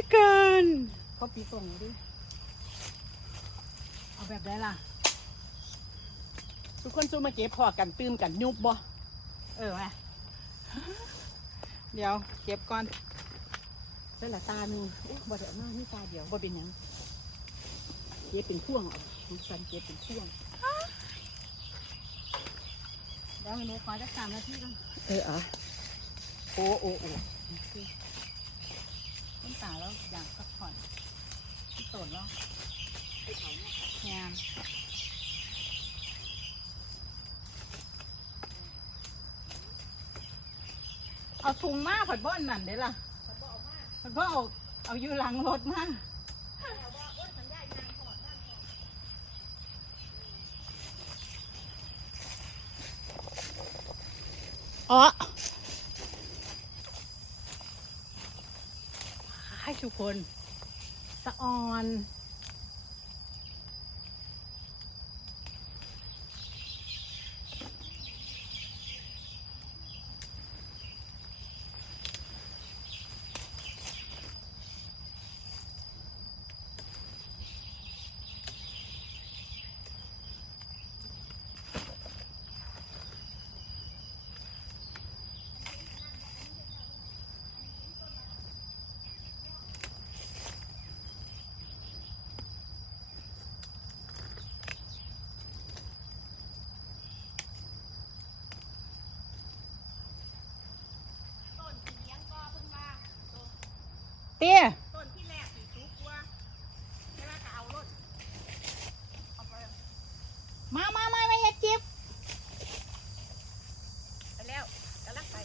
ทุกคนเขาปีส่งดิ เอาแบบได้ล่ะ ทุกคนสู้มาเก็บพอกันตื้มกันยุบบ่ เออมาเดี๋ยวเก็บก่อนได้ละตาหนึ่งเอ๊ะบ่เดี๋ยวมานี่ตาเดียวบ่เป็นหยังเก็บเป็นพ่วงเอาของฉันเก็บเป็นพ่วงเดี๋ยวหนูขอจักสามนาทีกันเอออะโอ้โอ้โอ้ ตาแล้วอยากพักผ่อนที่ตนแล้วงานเอาถุงมาผัดบ้อนนั่นเด้ล่ะผัดบ้อเอาเอาอยู่หลังรถมาอ๋อให้ ทุกคน สะออน เตี้ย ต้นที่แรกสีสูงกว่าใช่ไหมก็เอารถเอาไป มามามามาเฮ็ดจิบ ไปแล้วกำลังไป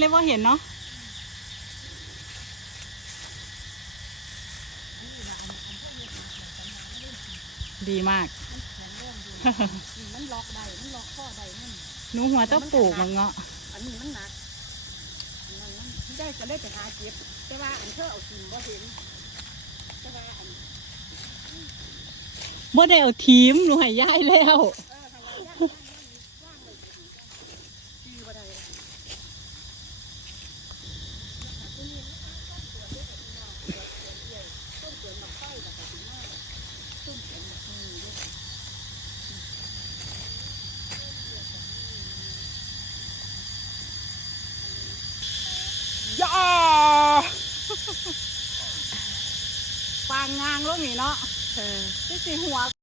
เลยว่าเห็นเนาะดีมาก มันล็อกได้ มันล็อกข้อได้มันหนูหัวต้องปลูกมังเงาะ อันนี้มันหนักอันนั้นมันได้ก็ได้ไปหาเก็บ แต่ว่าอันเธอเอากินบ่เห็นแต่ว่าอันบ่ได้เอาทีมหนูให้ย้ายแล้ว เออให้เราย่างย่างย่างย่างเลยดีบ่ได้ต้นเกิดมาไฟแบบนี้มากต้นเกิดมาอืม ย่าฟางงางลงนี่เนาะเออที่สีหัว